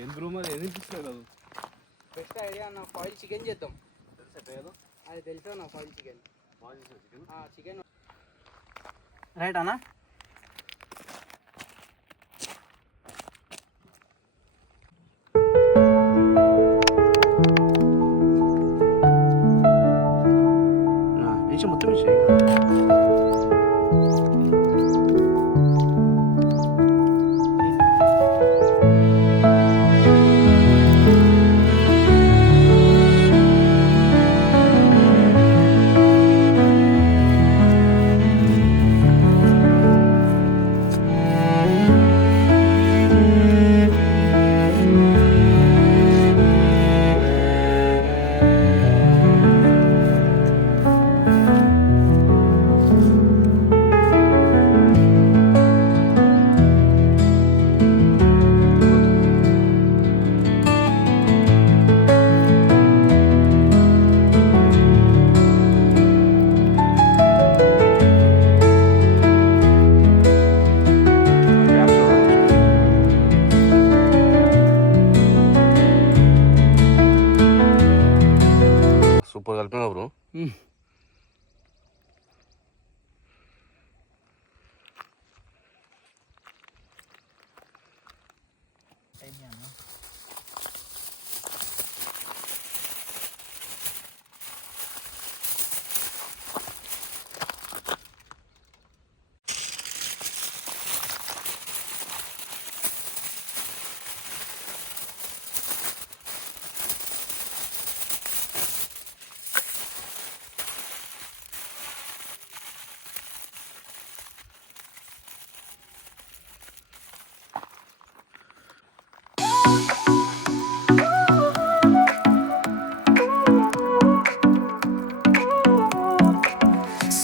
ఏం బ్రో మరి ఏది ఇప్పిస్తారు? బెస్ట్ ఐడియా అన్న, ఫాయిల్ చికెన్ చేద్దాం. తెలుసా? అది తెలుసా అన్న, ఫాయిల్ చికెన్. చికెన్ రైట్ అన్న. మొత్తం సూపర్ కలిపినా bro.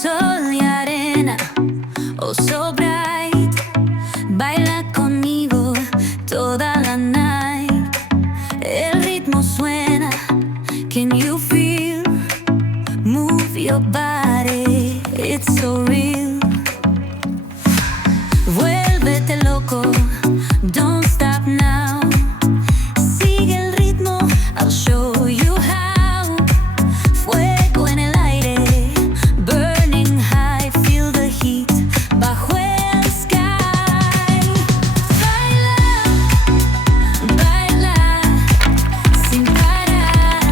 Sol y arena, oh so bright, baila conmigo toda la night. El ritmo suena, can you feel? Move your body, it's so real. Vuélvete loco, don't stop now. Sigue el ritmo, I'll show you how. Fuego en el aire, burning high, feel the heat bajo el sky. Baila, baila, sin parar.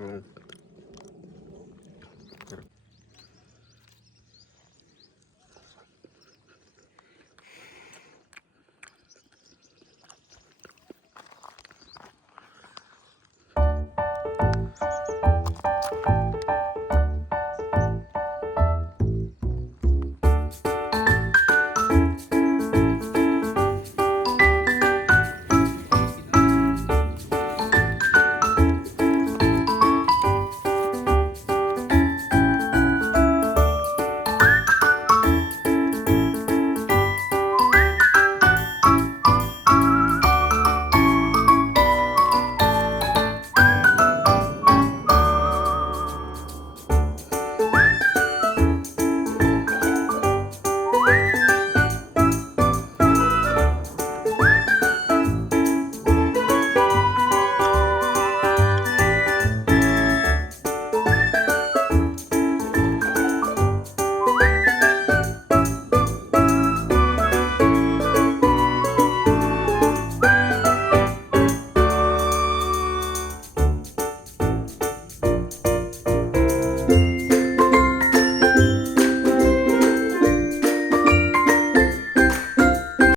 Mm.